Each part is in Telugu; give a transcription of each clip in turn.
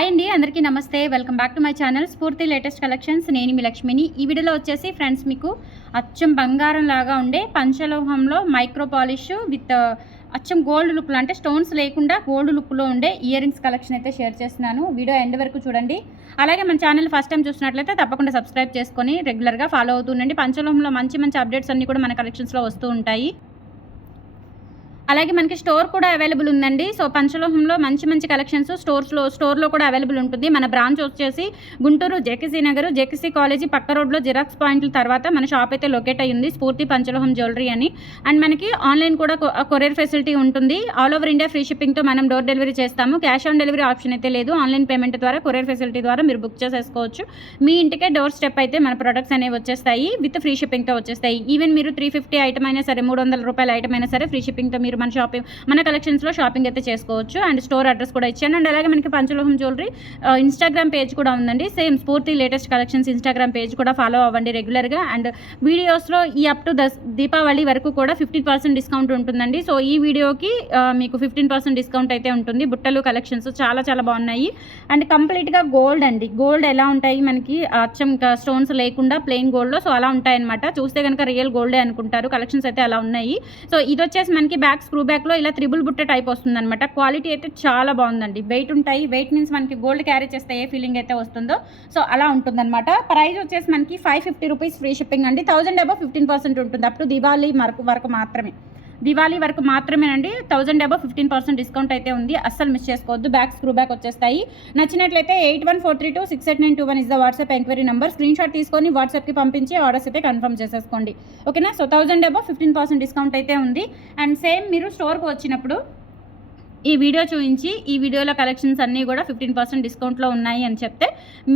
హాయ్ అండి, అందరికీ నమస్తే. Welcome back to my channel స్ఫూర్తి లేటెస్ట్ కలెక్షన్స్. నేను మీ లక్ష్మిని. ఈ వీడియోలో వచ్చేసి ఫ్రెండ్స్ మీకు అచ్చం బంగారం లాగా ఉండే పంచలోహంలో మైక్రో పాలిష్ విత్ అచ్చం గోల్డ్ లుక్లో, అంటే స్టోన్స్ లేకుండా గోల్డ్ లుక్లో ఉండే ఇయర్ రింగ్స్ కలెక్షన్ అయితే షేర్ చేస్తున్నాను. వీడియో ఎండ్ వరకు చూడండి. అలాగే మన ఛానల్ ఫస్ట్ టైం చూసినట్లయితే తప్పకుండా సబ్స్క్రైబ్ చేసుకొని రెగ్యులర్గా ఫాలో అవుతుండండి. పంచలోహంలో మంచి మంచి అప్డేట్స్ అన్నీ కూడా మన కలెక్షన్స్లో వస్తూ ఉంటాయి. అలాగే మనకి స్టోర్ కూడా అవైలబుల్ ఉందండి. సో పంచలోహంలో మంచి మంచి కలెక్షన్స్ స్టోర్లో కూడా అవైలబుల్ ఉంటుంది. మన బ్రాంచ్ వచ్చేసి Guntur JKC Nagar, JKC college పక్క రోడ్లో జిరాక్స్ పాయింట్ల తర్వాత మన షాప్ అయితే లొకేట్ అయ్యింది, స్ఫూర్తి పంచలోహం జ్యువెలరీ అని. అండ్ మనకి ఆన్లైన్ కూడా కొరియర్ ఫెసిలిటీ ఉంటుంది. ఆల్ ఓవర్ ఇండియా ఫ్రీ షిప్పింగ్తో మనం డోర్ డెలివరీ చేస్తాము. క్యాష్ ఆన్ డెలివరీ ఆప్షన్ అయితే లేదు. ఆన్లైన్ పేమెంట్ ద్వారా కొరియర్ ఫెసిలిటీ ద్వారా మీరు బుక్ చేసేసుకోవచ్చు. మీ ఇంటికే డోర్ స్టెప్ అయితే మన ప్రొడక్ట్స్ అనేవి వచ్చేస్తాయి, విత్ ఫ్రీ షిప్పింగ్తో వచ్చేస్తాయి. ఈవెన్ మీరు 350 ఐటమ్ అయినా సరే, 300 రూపాయల ఐటమ్ అయినా సరే ఫ్రీ షిప్పింగ్తో మీరు మన కలెక్షన్స్లో షాపింగ్ అయితే చేసుకోవచ్చు. అండ్ స్టోర్ అడ్రస్ కూడా ఇచ్చాను. అండ్ అలాగే మనకి పంచలోహం జ్యువెలరీ ఇన్స్టాగ్రామ్ పేజ్ కూడా ఉందండి. సేమ్ స్ఫూర్తి లేటెస్ట్ కలెక్షన్స్ ఇన్స్టాగ్రామ్ పేజ్ కూడా ఫాలో అవ్వండి రెగ్యులర్గా. అండ్ వీడియోస్లో ఈ అప్ టు దీపావళి వరకు కూడా 15% డిస్కౌంట్ ఉంటుందండి. సో ఈ వీడియోకి మీకు 15% డిస్కౌంట్ అయితే ఉంటుంది. బుట్టలు కలెక్షన్స్ చాలా చాలా బాగున్నాయి. అండ్ కంప్లీట్గా గోల్డ్ అండి. గోల్డ్ ఎలా ఉంటాయి మనకి అచ్చం స్టోన్స్ లేకుండా ప్లెయిన్ గోల్డ్లో, సో అలా ఉంటాయన్నమాట. చూస్తే కనుక రియల్ గోల్డే అనుకుంటారు. కలెక్షన్స్ అయితే అలా ఉన్నాయి. సో ఇది వచ్చేసి మనకి బ్యాక్ స్క్రూ బ్యాక్లో ఇలా త్రిబుల్ బుట్ట టైప్ వస్తుందన్నమాట. క్వాలిటీ అయితే చాలా బాగుందండి. వెయిట్ ఉంటాయి. వెయిట్ మీన్స్ మనకి గోల్డ్ క్యారీ చేస్తే ఏ ఫీలింగ్ అయితే వస్తుందో సో అలా ఉంటుందన్నమాట. ప్రైస్ వచ్చేసి మనకి 550 రూపీస్ ఫ్రీ షిప్పింగ్ అండి. 1000 అబౌవ్ 15% ఉంటుంది. అప్ టు దివాళీ వరకు మాత్రమే. దివాళీ వరకు మాత్రమేనండి. 1000 అబౌవ్ 15% డిస్కౌంట్ అయితే ఉంది. అస్సలు మిస్ చేసుకోవద్దు. బ్యాక్ స్క్రూ బ్యాక్ వచ్చేస్తాయి. నచ్చినట్లయితే 8143268921 is the WhatsApp enquiry number. Screen shot తీసుకొని వాట్సాప్కి పంపించి ఆర్డర్స్ అయితే కన్ఫర్మ్ చేసేసుకోండి. ఓకేనా. సో 1000 అబౌవ్ 15% డిస్కౌంట్ అయితే ఉంది. అండ్ సేమ్ మీరు స్టోర్కి వచ్చినప్పుడు ఈ వీడియో చూపించి ఈ వీడియోలో కలెక్షన్స్ అన్నీ కూడా 15% డిస్కౌంట్లో ఉన్నాయి అని చెప్తే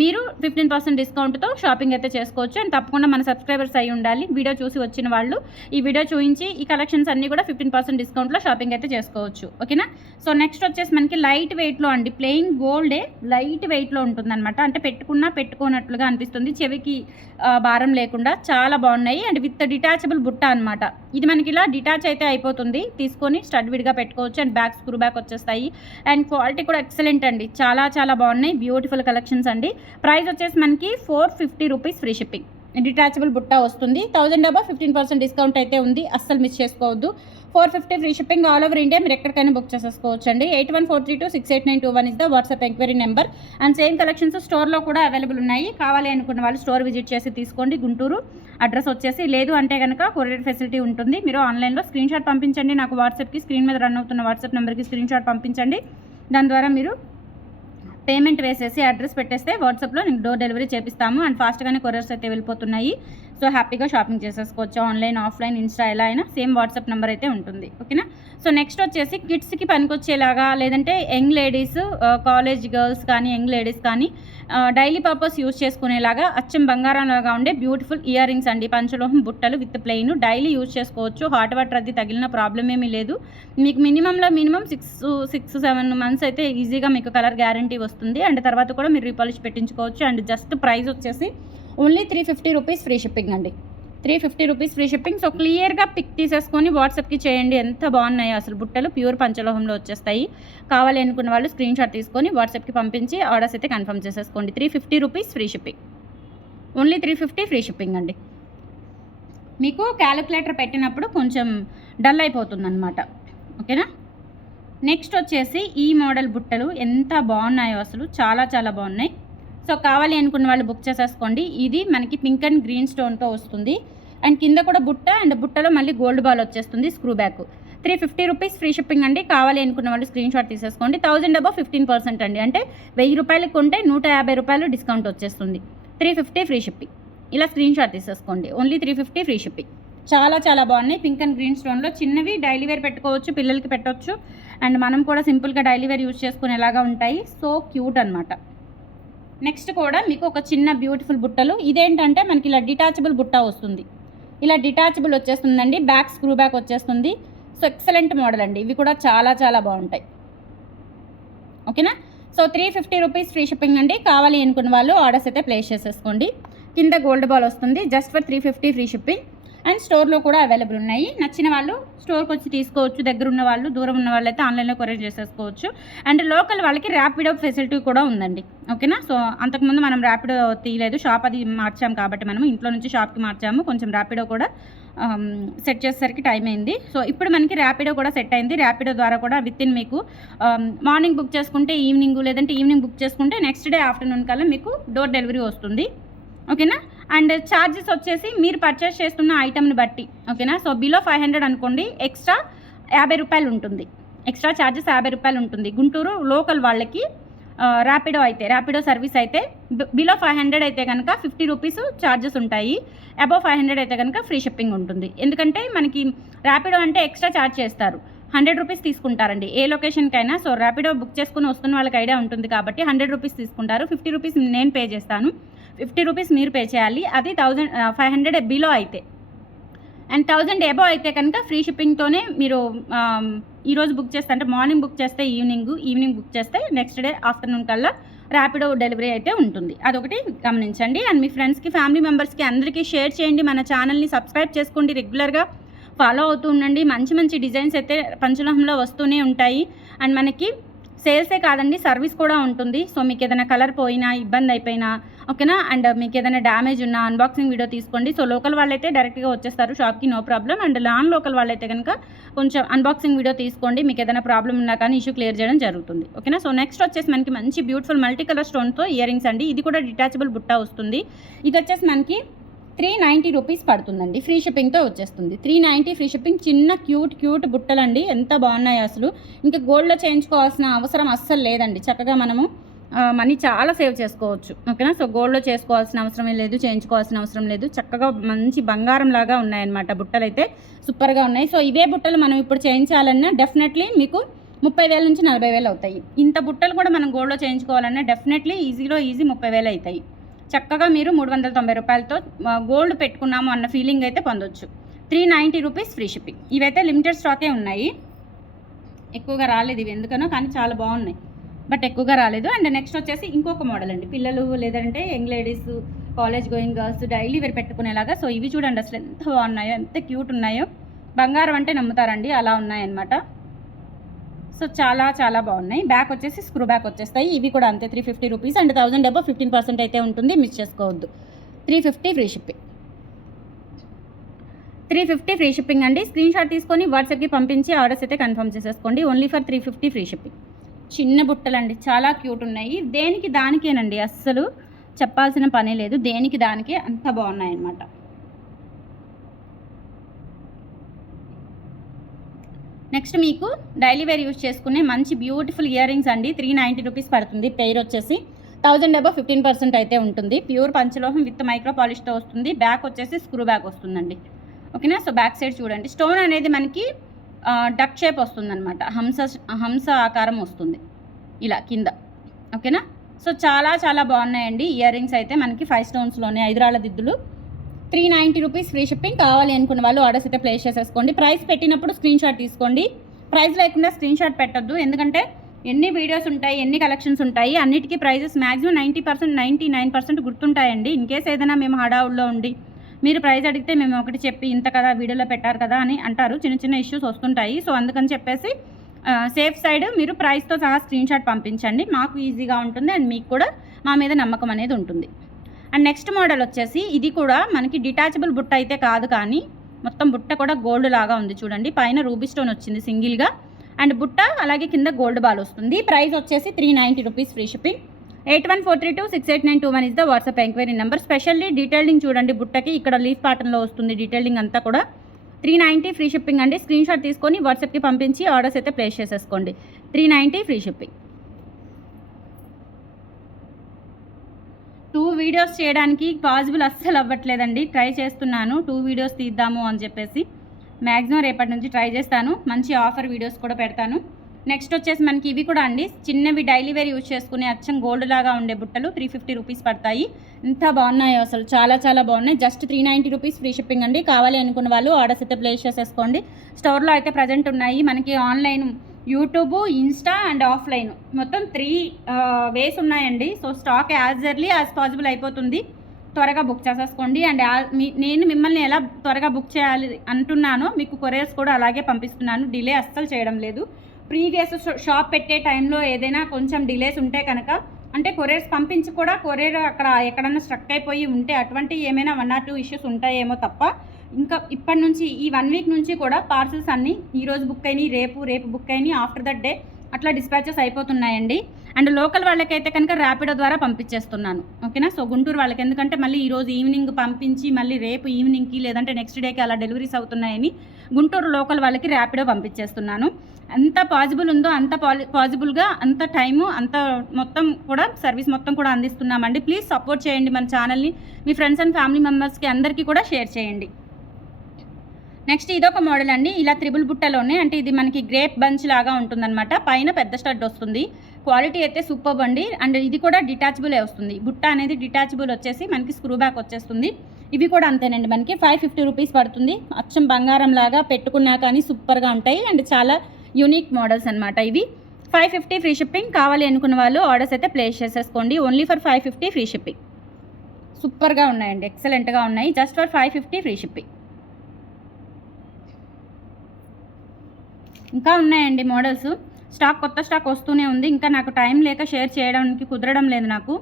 మీరు 15% డిస్కౌంట్తో షాపింగ్ అయితే చేసుకోవచ్చు. అండ్ తప్పకుండా మన సబ్స్క్రైబర్స్ అయి ఉండాలి. వీడియో చూసి వచ్చిన వాళ్ళు ఈ వీడియో చూపించి ఈ కలెక్షన్స్ అన్నీ కూడా 15% డిస్కౌంట్లో షాపింగ్ అయితే చేసుకోవచ్చు. ఓకేనా. సో నెక్స్ట్ వచ్చేసి మనకి లైట్ వెయిట్లో అండి. ప్లెయిన్ గోల్డే లైట్ వెయిట్లో ఉంటుందన్నమాట. అంటే పెట్టుకున్నట్లుగా అనిపిస్తుంది. చెవికి భారం లేకుండా చాలా బాగున్నాయి. అండ్ విత్ డిటాచబుల్ బుట్ట అనమాట. ఇది మనకి ఇలా డిటాచ్ అయితే అయిపోతుంది. తీసుకొని స్టడ్ విడిగా పెట్టుకోవచ్చు. అండ్ బ్యాక్ స్క్రూ బ్యాక్ వచ్చేస్తాయి. అండ్ క్వాలిటీ కూడా ఎక్సలెంట్ అండి. చాలా చాలా బాగున్నాయి. బ్యూటిఫుల్ కలెక్షన్స్ అండి. ప్రైస్ వచ్చేసి మనకి 450 రూపీస్ ఫ్రీ షిప్పింగ్. డిటాచబుల్ బుట్ట వస్తుంది. 1000 అబౌవ్ 15% డిస్కౌంట్ అయితే ఉంది. అస్సలు మిస్ చేసుకోవద్దు. 450 free shipping. All over India మీరు ఎక్కడికైనా బుక్ చేసేసుకోవచ్చు అండి. 8143268921 is the WhatsApp enquiry number. And same collections స్టోర్లో కూడా అవైలబుల్ ఉన్నాయి. కావాలి అనుకున్న వాళ్ళు స్టోర్ విజిట్ చేసి తీసుకోండి. గుంటూరు అడ్రస్ వచ్చేసి, లేదు అంటే కనుక కొరియర్ ఫెసిలిటీ ఉంటుంది. మీరు ఆన్లైన్లో స్క్రీన్ షాట్ పంపించండి నాకు వాట్సాప్కి. స్క్రీన్ మీద రన్ అవుతున్న వాట్సాప్ నెంబర్కి స్క్రీన్ షాట్ పంపించండి. దాని ద్వారా మీరు పేమెంట్ వేసేసి అడ్రస్ పెట్టేస్తే వాట్సాప్లో నేను డోర్ డెలివరీ చేపిస్తాము. అండ్ ఫాస్ట్గానే కొరియర్స్ అయితే వెళ్ళిపోతున్నాయి. సో హ్యాపీగా షాపింగ్ చేసేసుకోవచ్చు. ఆన్లైన్, ఆఫ్లైన్, ఇన్స్టా ఎలా అయినా సేమ్ వాట్సాప్ నెంబర్ అయితే ఉంటుంది. ఓకేనా. సో నెక్స్ట్ వచ్చేసి కిడ్స్కి పనికొచ్చేలాగా, లేదంటే యంగ్ లేడీస్, కాలేజ్ గర్ల్స్ కానీ యంగ్ లేడీస్ కానీ డైలీ పర్పస్ యూజ్ చేసుకునేలాగా అచ్చం బంగారంలాగా ఉండే బ్యూటిఫుల్ ఇయర్ రింగ్స్ అండి. పంచలోహం బుట్టలు విత్ ప్లెయిన్. డైలీ యూజ్ చేసుకోవచ్చు. హాట్ వాటర్ అది తగిలిన ప్రాబ్లం ఏమీ లేదు. మీకు మినిమం 6-7 మంత్స్ అయితే ఈజీగా మీకు కలర్ గ్యారంటీ వస్తుంది. అండ్ తర్వాత కూడా మీరు రీపాలిష్ పెట్టించుకోవచ్చు. అండ్ జస్ట్ ప్రైస్ వచ్చేసి ఓన్లీ 350 రూపీస్ ఫ్రీ షిప్పింగ్ అండి. 350 రూపీస్ ఫ్రీ షిప్పింగ్. సో క్లియర్గా పిక్ తీసేసుకొని వాట్సాప్కి చేయండి. ఎంత బాగున్నాయో అసలు బుట్టలు. ప్యూర్ పంచలోహంలో వచ్చేస్తాయి. కావాలి అనుకున్న వాళ్ళు స్క్రీన్ షాట్ తీసుకొని వాట్సాప్కి పంపించి ఆర్డర్స్ అయితే కన్ఫర్మ్ చేసేసుకోండి. 350 rupees free shipping. Only 350 free shipping అండి. మీకు క్యాలిక్యులేటర్ పెట్టినప్పుడు కొంచెం డల్ అయిపోతుంది అనమాట. ఓకేనా. నెక్స్ట్ వచ్చేసి ఈ మోడల్ బుట్టలు ఎంత బాగున్నాయో అసలు. చాలా చాలా బాగున్నాయి. సో కావాలి అనుకున్న వాళ్ళు బుక్ చేసేసుకోండి. ఇది మనకి పింక్ అండ్ గ్రీన్ స్టోన్తో వస్తుంది. అండ్ కింద కూడా బుట్ట, అండ్ బుట్టలో మళ్ళీ గోల్డ్ బాల్ వచ్చేస్తుంది screw back. 350 rupees free shipping అండి. కావాలి అనుకున్న వాళ్ళు స్క్రీన్ షాట్ తీసేసుకోండి. 1000 అబౌవ్ 15% అండి. అంటే 1000 రూపాయలకి కొంటే 150 రూపాయలు డిస్కౌంట్ వచ్చేస్తుంది. 350 ఫ్రీ షిప్పింగ్. ఇలా స్క్రీన్ షాట్ తీసేసుకోండి. Only 350 free shipping. చాలా చాలా బాగున్నాయి. పింక్ అండ్ గ్రీన్ స్టోన్లో చిన్నవి డైలీ వేర్ పెట్టుకోవచ్చు, పిల్లలకి పెట్టవచ్చు. అండ్ మనం కూడా సింపుల్గా డైలీ వేర్ యూజ్ చేసుకునేలాగా ఉంటాయి. సో క్యూట్ అనమాట. నెక్స్ట్ కూడా మీకు ఒక చిన్న బ్యూటిఫుల్ బుట్టలు. ఇదేంటంటే మనకి ఇలా డిటాచబుల్ బుట్ట వస్తుంది. ఇలా డిటాచబుల్ వచ్చేస్తుందండి. బ్యాక్ స్క్రూ బ్యాక్ వచ్చేస్తుంది. సో ఎక్సలెంట్ మోడల్ అండి. ఇవి కూడా చాలా చాలా బాగుంటాయి. ఓకేనా. సో 350 రూపీస్ ఫ్రీ షిప్పింగ్ అండి. కావాలి అనుకున్న వాళ్ళు ఆర్డర్స్ అయితే ప్లేస్ చేసేసుకోండి. కింద గోల్డ్ బాల్ వస్తుంది. Just for 350 free shipping. And స్టోర్లో కూడా అవైలబుల్ ఉన్నాయి. నచ్చిన వాళ్ళు స్టోర్కి వచ్చి తీసుకోవచ్చు. దగ్గర ఉన్న వాళ్ళు, దూరం ఉన్న వాళ్ళు అయితే ఆన్లైన్లో కొరియర్ చేసేసుకోవచ్చు. అండ్ లోకల్ వాళ్ళకి ర్యాపిడో ఫెసిలిటీ కూడా ఉందండి. ఓకేనా. సో అంతకుముందు మనం ర్యాపిడో తీయలేదు, షాప్ అది మార్చాము కాబట్టి మనం ఇంట్లో నుంచి షాప్కి మార్చాము. కొంచెం ర్యాపిడో కూడా సెట్ చేసేసరికి టైం అయింది. సో ఇప్పుడు మనకి ర్యాపిడో కూడా సెట్ అయింది. ర్యాపిడో ద్వారా కూడా విత్ ఇన్ మీకు మార్నింగ్ బుక్ చేసుకుంటే ఈవినింగ్, లేదంటే ఈవినింగ్ బుక్ చేసుకుంటే నెక్స్ట్ డే ఆఫ్టర్నూన్ కల్లా మీకు డోర్ డెలివరీ వస్తుంది. ఓకేనా. అండ్ ఛార్జెస్ వచ్చేసి మీరు పర్చేస్ చేస్తున్న ఐటమ్ని బట్టి. ఓకేనా. సో బిలో 500 అనుకోండి, ఎక్స్ట్రా 50 రూపాయలు ఉంటుంది. ఎక్స్ట్రా ఛార్జెస్ 50 రూపాయలు ఉంటుంది. గుంటూరు లోకల్ వాళ్ళకి ర్యాపిడో సర్వీస్ అయితే బిలో 500 అయితే కనుక 50 రూపీస్ ఛార్జెస్ ఉంటాయి. అబవ్ 500 అయితే కనుక ఫ్రీ షిప్పింగ్ ఉంటుంది. ఎందుకంటే మనకి ర్యాపిడో అంటే ఎక్స్ట్రా ఛార్జ్ చేస్తారు. 100 రూపీస్ తీసుకుంటారండి ఏ లొకేషన్కైనా. సో ర్యాపిడో బుక్ చేసుకుని వస్తున్న వాళ్ళకి ఐడియా ఉంటుంది కాబట్టి 100 రూపీస్ తీసుకుంటారు. 50 రూపీస్ నేను పే చేస్తాను, 50 రూపీస్ మీరు పే చేయాలి. అది 500 బిలో అయితే. అండ్ 1000 ఎబో అయితే కనుక ఫ్రీ షిప్పింగ్తోనే మీరు ఈరోజు బుక్ చేస్తే, అంటే మార్నింగ్ బుక్ చేస్తే ఈవినింగ్ బుక్ చేస్తే నెక్స్ట్ డే ఆఫ్టర్నూన్ కల్లా ర్యాపిడో డెలివరీ అయితే ఉంటుంది. అదొకటి గమనించండి. అండ్ మీ ఫ్రెండ్స్కి, ఫ్యామిలీ మెంబర్స్కి అందరికీ షేర్ చేయండి. మన ఛానల్ని సబ్స్క్రైబ్ చేసుకోండి, రెగ్యులర్గా ఫాలో అవుతూ ఉండండి. మంచి మంచి డిజైన్స్ అయితే పంచలోహంలో వస్తూనే ఉంటాయి. అండ్ మనకి సేల్సే కాదండి, సర్వీస్ కూడా ఉంటుంది. సో మీకు ఏదైనా కలర్ పోయినా, ఇబ్బంది అయిపోయినా, ఓకేనా. అండ్ మీకు ఏదైనా డ్యామేజ్ ఉన్నా అన్బాక్సింగ్ వీడియో తీసుకోండి. సో లోకల్ వాళ్ళైతే డైరెక్ట్గా వచ్చేస్తారు షాప్కి, no problem. And non local వాళ్ళైతే కనుక కొంచెం అన్బాక్సింగ్ వీడియో తీసుకోండి. మీకు ఏదైనా ప్రాబ్లం ఉన్నా కానీ ఇష్యూ క్లియర్ చేయడం జరుగుతుంది. ఓకేనా. సో నెక్స్ట్ వచ్చేసి మనకి మంచి బ్యూటిఫుల్ మల్టీ కలర్ స్టోన్తో ఇయర్ రింగ్స్ అండి. ఇది కూడా డిటాచబుల్ బుట్ట వస్తుంది. ఇది వచ్చేసి మనకి 390 రూపీస్ పడుతుందండి. ఫ్రీ షిప్పింగ్తో వచ్చేస్తుంది. 390 ఫ్రీ షిప్పింగ్. చిన్న క్యూట్ బుట్టలండి, ఎంత బాగున్నాయి అసలు. ఇంకా గోల్డ్లో చేయించుకోవాల్సిన అవసరం అస్సలు లేదండి. చక్కగా మనము మనీ చాలా సేవ్ చేసుకోవచ్చు. ఓకేనా. సో గోల్డ్లో చేసుకోవాల్సిన అవసరం లేదు, చేయించుకోవాల్సిన అవసరం లేదు. చక్కగా మంచి బంగారం లాగా ఉన్నాయన్నమాట బుట్టలు అయితే, సూపర్గా ఉన్నాయి. సో ఇవే బుట్టలు మనం ఇప్పుడు చేయించాలన్నా డెఫినెట్లీ మీకు 30,000 నుంచి 40,000 అవుతాయి. ఇంత బుట్టలు కూడా మనం గోల్డ్లో చేయించుకోవాలన్నా డెఫినెట్లీ ఈజీ 30,000 అవుతాయి. చక్కగా మీరు 390 రూపాయలతో గోల్డ్ పెట్టుకున్నాము అన్న ఫీలింగ్ అయితే పొందొచ్చు. 390 రూపీస్ ఫ్రీ షిప్పింగ్. ఇవైతే లిమిటెడ్ స్టాకే ఉన్నాయి, ఎక్కువగా రాలేదు ఇవి ఎందుకనో, కానీ చాలా బాగున్నాయి, బట్ ఎక్కువగా రాలేదు. అండ్ నెక్స్ట్ వచ్చేసి ఇంకొక మోడల్ అండి, పిల్లలు లేదంటే young ladies, college going girls daily wear పెట్టుకునేలాగా. సో ఇవి చూడండి అసలు ఎంత బాగున్నాయో, ఎంత క్యూట్ ఉన్నాయో. బంగారం అంటే నమ్ముతారండి, అలా ఉన్నాయన్నమాట. సో చాలా బాగున్నాయి. బ్యాక్ వచ్చేసి స్క్రూ బ్యాక్ వచ్చేస్తాయి. ఇవి కూడా అంతే 350 రూపీస్. అండ్ 1000 అబో 15% అయితే ఉంటుంది, మిస్ చేసుకోవద్దు. 350 ఫ్రీ షిప్పింగ్. 350 ఫ్రీ షిప్పింగ్ అండి. స్క్రీన్ షాట్ తీసుకొని వాట్సాప్కి పంపించి ఆర్డర్స్ అయితే కన్ఫర్మ్ చేసేసుకోండి. Only for 350 free shipping. చిన్న బుట్టలండి, చాలా క్యూట్ ఉన్నాయి. దేనికి దానికేనండి, అస్సలు చెప్పాల్సిన పనే లేదు. దేనికి దానికే అంత బాగున్నాయి అన్నమాట. నెక్స్ట్ మీకు డైలీ వేర్ యూజ్ చేసుకునే మంచి బ్యూటిఫుల్ ఇయర్ రింగ్స్ అండి. 390 రూపీస్ పడుతుంది. పెయిర్ వచ్చేసి 1000 అబో 15% అయితే ఉంటుంది. ప్యూర్ పంచలోహం విత్ మైక్రో పాలిష్తో వస్తుంది. బ్యాక్ వచ్చేసి స్క్రూ బ్యాక్ వస్తుందండి. ఓకేనా. సో బ్యాక్ సైడ్ చూడండి, స్టోన్ అనేది మనకి డక్ షేప్ వస్తుందన్నమాట. హంస ఆకారం వస్తుంది ఇలా కింద. ఓకేనా. సో చాలా బాగున్నాయండి ఇయర్ రింగ్స్ అయితే. మనకి 5 స్టోన్స్లోనే 5 రాళ్ళ దిద్దులు. 390 రూపీస్ ఫ్రీ షిప్పింగ్. కావాలి అనుకున్న వాళ్ళు ఆర్డర్స్ అయితే ప్లేస్ చేసేసుకోండి. ప్రైస్ పెట్టినప్పుడు స్క్రీన్ షాట్ తీసుకోండి. ప్రైస్ లేకుండా స్క్రీన్ షాట్ పెట్టొద్దు, ఎందుకంటే ఎన్ని వీడియోస్ ఉంటాయి, ఎన్ని కలెక్షన్స్ ఉంటాయి, అన్నిటికీ ప్రైజెస్ మ్యాక్సిమం 90%, 99% గుర్తుంటాయండి. ఇన్ కేస్ ఏదైనా మేము హడావుల్లో ఉండి మీరు ప్రైస్ అడిగితే మేము ఒకటి చెప్పి ఇంత కదా వీడియోలో పెట్టారు కదా అని అంటారు. చిన్న ఇష్యూస్ వస్తుంటాయి. సో అందుకని చెప్పేసి సేఫ్ సైడ్ మీరు ప్రైస్తో సహా స్క్రీన్ షాట్ పంపించండి, మాకు ఈజీగా ఉంటుంది. అండ్ మీకు కూడా మా మీద నమ్మకం అనేది ఉంటుంది. అండ్ నెక్స్ట్ మోడల్ వచ్చేసి ఇది కూడా మనకి డిటాచబుల్ బుట్ట అయితే కాదు, కానీ మొత్తం బుట్ట కూడా గోల్డ్ లాగా ఉంది చూడండి. పైన రూబీ స్టోన్ వచ్చింది సింగిల్గా, అండ్ బుట్ట అలాగే కింద గోల్డ్ బాల్ వస్తుంది. ప్రైస్ వచ్చేసి 390 rupees free shipping. 8143268921 is the WhatsApp enquiry number. Specially detailing చూడండి, బుట్టకి ఇక్కడ లీఫ్ ప్యాటర్న్లో వస్తుంది డీటెయిలింగ్ అంతా కూడా. 390 ఫ్రీ షిప్పింగ్ అండి. స్క్రీన్ షాట్ తీసుకొని వాట్సాప్కి పంపించి ఆర్డర్స్ అయితే ప్లేస్ చేసేసుకోండి. 390 ఫ్రీ షిప్పింగ్. 2 వీడియోస్ చేయడానికి పాసిబుల్ అస్సలు అవ్వట్లేదండి. ట్రై చేస్తున్నాను 2 వీడియోస్ తీద్దాము అని చెప్పేసి. మ్యాక్సిమం రేపటి నుంచి ట్రై చేస్తాను. మంచి ఆఫర్ వీడియోస్ కూడా పెడతాను. నెక్స్ట్ వచ్చేసి మనకి ఇవి కూడా అండి, చిన్నవి డైలీ వేర్ యూజ్ చేసుకునే అచ్చం గోల్డ్ లాగా ఉండే బుట్టలు 350 రూపీస్ పడతాయి. ఎంత బాగున్నాయో అసలు, చాలా బాగున్నాయి. జస్ట్ 390 రూపీస్ ఫ్రీ షిప్పింగ్ అండి. కావాలి అనుకున్న వాళ్ళు ఆర్డర్స్ అయితే ప్లేస్ చేసేసుకోండి. స్టోర్లో అయితే ప్రజెంట్ ఉన్నాయి. మనకి online, YouTube, Insta and offline మొత్తం 3 వేస్ ఉన్నాయండి. So stock as early as possible అయిపోతుంది. త్వరగా బుక్ చేసేసుకోండి. అండ్ నేను మిమ్మల్ని ఎలా త్వరగా బుక్ చేయాలి అంటున్నానో మీకు కొరియర్స్ కూడా అలాగే పంపిస్తున్నాను. డిలే అస్సలు చేయడం లేదు. ప్రీవియస్ షాప్ పెట్టే టైంలో ఏదైనా కొంచెం డిలేస్ ఉంటే కనుక, అంటే కొరియర్స్ పంపించి కూడా కొరియర్ అక్కడ ఎక్కడన్నా స్ట్రక్ అయిపోయి ఉంటే అటువంటి ఏమైనా 1 or 2 ఇష్యూస్ ఉంటాయేమో తప్ప, ఇంకా ఇప్పటి నుంచి ఈ 1 వీక్ నుంచి కూడా పార్సల్స్ అన్నీ ఈరోజు బుక్ అయినాయి, రేపు బుక్ అయినాయి, ఆఫ్టర్ దట్ డే అట్లా డిస్పాచెస్ అయిపోతున్నాయండి. అండ్ లోకల్ వాళ్ళకైతే కనుక ర్యాపిడో ద్వారా పంపించేస్తున్నాను. ఓకేనా. సో గుంటూరు వాళ్ళకి ఎందుకంటే మళ్ళీ ఈరోజు ఈవినింగ్ పంపించి మళ్ళీ రేపు ఈవినింగ్కి లేదంటే నెక్స్ట్ డేకి అలా డెలివరీస్ అవుతున్నాయని గుంటూరు లోకల్ వాళ్ళకి ర్యాపిడో పంపించేస్తున్నాను. ఎంత పాసిబుల్ ఉందో అంత పాసిబుల్గా అంత టైము అంత మొత్తం కూడా సర్వీస్ మొత్తం కూడా అందిస్తున్నామండి. ప్లీజ్ సపోర్ట్ చేయండి మన ఛానల్ని. మీ ఫ్రెండ్స్ అండ్ ఫ్యామిలీ మెంబర్స్కి అందరికీ కూడా షేర్ చేయండి. నెక్స్ట్ ఇదొక మోడల్ అండి. ఇలా త్రిబుల్ బుట్టలోనే, అంటే ఇది మనకి గ్రేప్ బంచ్ లాగా ఉంటుందన్నమాట. పైన పెద్ద స్టడ్ వస్తుంది. క్వాలిటీ అయితే సూపర్ అండి. అండ్ ఇది కూడా డిటాచబులే వస్తుంది. బుట్ట అనేది డిటాచబుల్ వచ్చేసి మనకి స్క్రూ బ్యాక్ వచ్చేస్తుంది. ఇవి కూడా అంతేనండి, మనకి 550 రూపీస్ పడుతుంది. అచ్చం బంగారం లాగా పెట్టుకున్నా కానీ సూపర్గా ఉంటాయి. అండ్ చాలా యూనిక్ మోడల్స్ అనమాట ఇవి. 550 ఫ్రీ షిప్పింగ్. కావాలి అనుకున్న వాళ్ళు ఆర్డర్స్ అయితే ప్లేస్ చేసేసుకోండి. Only for 550 free shipping. సూపర్గా ఉన్నాయండి, ఎక్సలెంట్గా ఉన్నాయి. Just for 550 free shipping. ఇంకా ఉన్నాయండి మోడల్స్. కొత్త స్టాక్ వస్తూనే ఉంది. ఇంకా నాకు టైం లేక షేర్ చేయడానికి కుదరడం లేదు నాకు.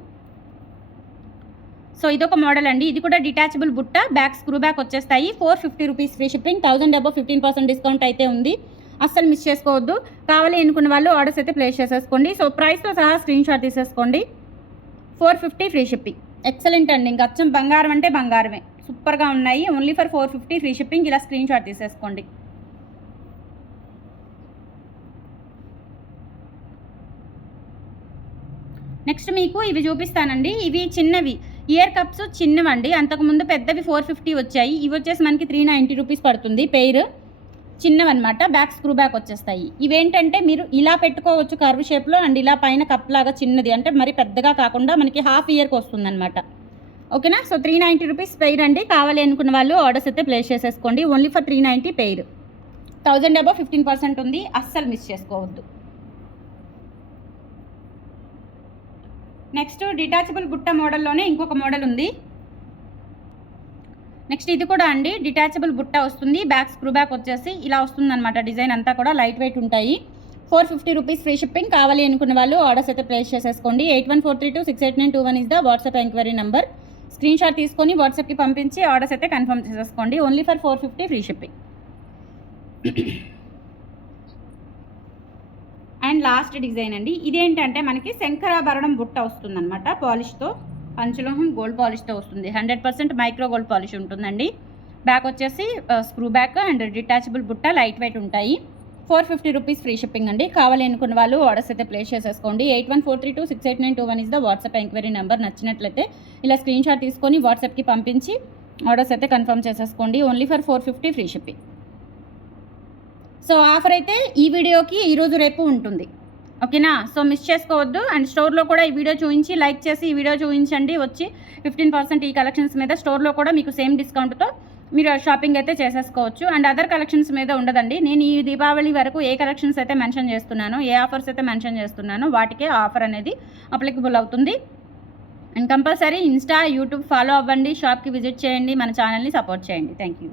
సో ఇదొక మోడల్ అండి. ఇది కూడా డిటాచబుల్ బుట్ట, బ్యాక్ స్క్రూ బ్యాక్ వచ్చేస్తాయి. 450 rupees free shipping. 1000 above 15% discount అయితే ఉంది. అస్సలు మిస్ చేసుకోవద్దు. కావాలి అనుకున్న వాళ్ళు ఆర్డర్స్ అయితే ప్లేస్ చేసేసుకోండి. సో ప్రైస్తో సహా స్క్రీన్ షాట్ తీసేసుకోండి. 450 ఫ్రీ షిప్పింగ్. ఎక్సలెంట్ అండి. ఇంకా అచ్చం బంగారం అంటే బంగారమే. సూపర్గా ఉన్నాయి. Only for 450 free shipping. ఇలా స్క్రీన్ షాట్ తీసేసుకోండి. నెక్స్ట్ మీకు ఇవి చూపిస్తానండి. ఇవి చిన్నవి ఇయర్ కప్స్ చిన్నవండి. అంతకుముందు పెద్దవి 450 వచ్చాయి. ఇవి వచ్చేసి మనకి 390 రూపీస్ పడుతుంది పెయిర్. చిన్నవన్నమాట. బ్యాక్ స్క్రూ బ్యాక్ వచ్చేస్తాయి. ఇవేంటంటే మీరు ఇలా పెట్టుకోవచ్చు కర్వ్ షేప్లో. అండ్ ఇలా పైన కప్ లాగా చిన్నది, అంటే మరి పెద్దగా కాకుండా మనకి హాఫ్ ఇయర్కి వస్తుంది అనమాట. ఓకేనా. సో 390 రూపీస్ పెయిర్ అండి. కావాలి అనుకున్న వాళ్ళు ఆర్డర్స్ అయితే ప్లేస్ చేసేసుకోండి. Only for 390 pair. 1000 అబౌవ్ 15% ఉంది. అస్సలు మిస్ చేసుకోవద్దు. నెక్స్ట్ డిటాచబుల్ బుట్ట మోడల్లోనే ఇంకొక మోడల్ ఉంది. నెక్స్ట్ ఇది కూడా అండి డిటాచబుల్ బుట్ట వస్తుంది. బ్యాక్ స్క్రూ బ్యాక్ వచ్చేసి ఇలా వస్తుందన్నమాట. డిజైన్ అంతా కూడా లైట్ వెయిట్ ఉంటాయి. 450 రూపీస్ ఫ్రీ షిప్పింగ్. కావాలి అనుకున్న వాళ్ళు ఆర్డర్స్ అయితే ప్లేస్ చేసేసుకోండి. 8143268921 is the WhatsApp enquiry number. Screen shot తీసుకొని వాట్సాప్కి పంపించి ఆర్డర్స్ అయితే కన్ఫర్మ్ చేసేసుకోండి. Only for 450 free shipping. And last design అండి. ఇదేంటంటే మనకి శంకరాభరణం బుట్ట వస్తుందన్నమాట. పాలిష్తో, పంచలోహం గోల్డ్ పాలిష్తో వస్తుంది. 100% మైక్రో గోల్డ్ పాలిష్ ఉంటుందండి. బ్యాక్ వచ్చేసి స్క్రూ బ్యాక్ అండ్ డిటాచబుల్ బుట్ట లైట్ వెయిట్ ఉంటాయి. 450 రూపీస్ ఫ్రీ షిప్పింగ్ అండి. కావాలి అనుకున్న వాళ్ళు ఆర్డర్స్ అయితే ప్లేస్ చేసేసుకోండి. 8143268921 is the WhatsApp enquiry number. నచ్చినట్లయితే ఇలా స్క్రీన్ షాట్ తీసుకొని వాట్సాప్కి పంపించి ఆర్డర్స్ అయితే కన్ఫర్మ్ చేసేసుకోండి. Only for 450 free shipping. So offer అయితే ఈ వీడియోకి ఈరోజు రేపు ఉంటుంది. ఓకేనా. సో మిస్ చేసుకోవద్దు. అండ్ స్టోర్లో కూడా ఈ వీడియో చూపించి లైక్ చేసి ఈ వీడియో చూపించండి. వచ్చి 15% ఈ కలెక్షన్స్ మీద స్టోర్లో కూడా మీకు సేమ్ డిస్కౌంట్తో మీరు షాపింగ్ అయితే చేసేసుకోవచ్చు. అండ్ అదర్ కలెక్షన్స్ మీద ఉండదండి. నేను ఈ దీపావళి వరకు ఏ కలెక్షన్స్ అయితే మెన్షన్ చేస్తున్నానో, ఏ ఆఫర్స్ అయితే మెన్షన్ చేస్తున్నానో వాటికే ఆఫర్ అనేది అప్లికబుల్ అవుతుంది. And compulsory Insta, YouTube follow అవ్వండి. షాప్కి విజిట్ చేయండి. మన ఛానల్ని సపోర్ట్ చేయండి. Thank you.